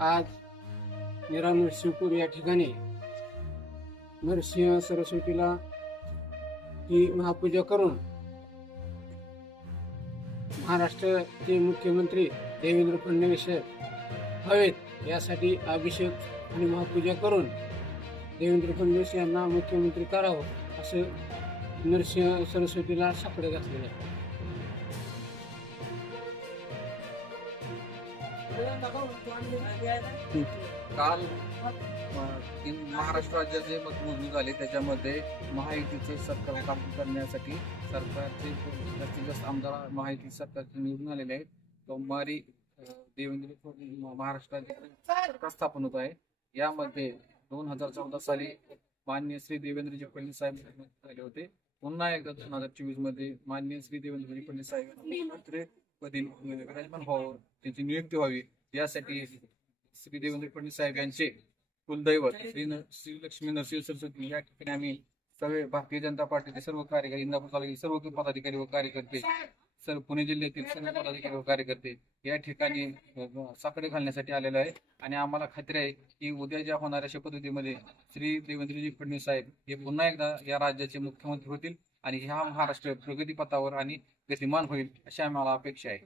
आज नीरा नरसिंहपूर या ठिकाणी नरसिंह सरस्वतीला ही महापूजा करून महाराष्ट्राचे मुख्यमंत्री देवेंद्र फडणवीस हवेत यासाठी अभिषेक आणि महापूजा करून देवेंद्र फडणवीस यांना मुख्यमंत्री करावं असं नरसिंह सरस्वतीला साकडं घातलेलं आहे. काल महाराष्ट्र राज्याचे मतमोजणी झाले, त्याच्यामध्ये महायुतीचे सरकार काम करण्यासाठी सरकारचे जास्तीत जास्त आमदार महायुती सरकारचे निवडून आलेले आहेत. सोमवारी देवेंद्र फडणवीस महाराष्ट्राचे सरकार स्थापन होत आहे. यामध्ये 2014 साली माननीय श्री देवेंद्रजी फडणवीस साहेब झाले होते. पुन्हा एकदा 2024 मध्ये माननीय श्री देवेंद्रजी फडणवीस साहेब मंत्रिपदी विराजमान व्हावं, त्यांची नियुक्ती व्हावी यासाठी श्री देवेंद्र फडणवीस साहेब यांचे कुलदैवत श्री लक्ष्मी नरसिंह सरस्वती या ठिकाणी आम्ही सर्व भारतीय जनता पार्टीचे सर्व कार्यकर्ते, इंदापूर तालुक्यातील सर्व पदाधिकारी व कार्यकर्ते, सर्व पुणे जिल्ह्यातील सर्व पदाधिकारी व कार्यकर्ते या ठिकाणी साकडे घालण्यासाठी आलेलो आहे. आणि आम्हाला खात्री आहे की उद्या ज्या होणाऱ्या शपथविधीमध्ये श्री देवेंद्रजी फडणवीस साहेब हे पुन्हा एकदा या राज्याचे मुख्यमंत्री होतील आणि ह्या महाराष्ट्र प्रगतीपथावर आणि गतिमान होईल अशी आम्हाला अपेक्षा आहे.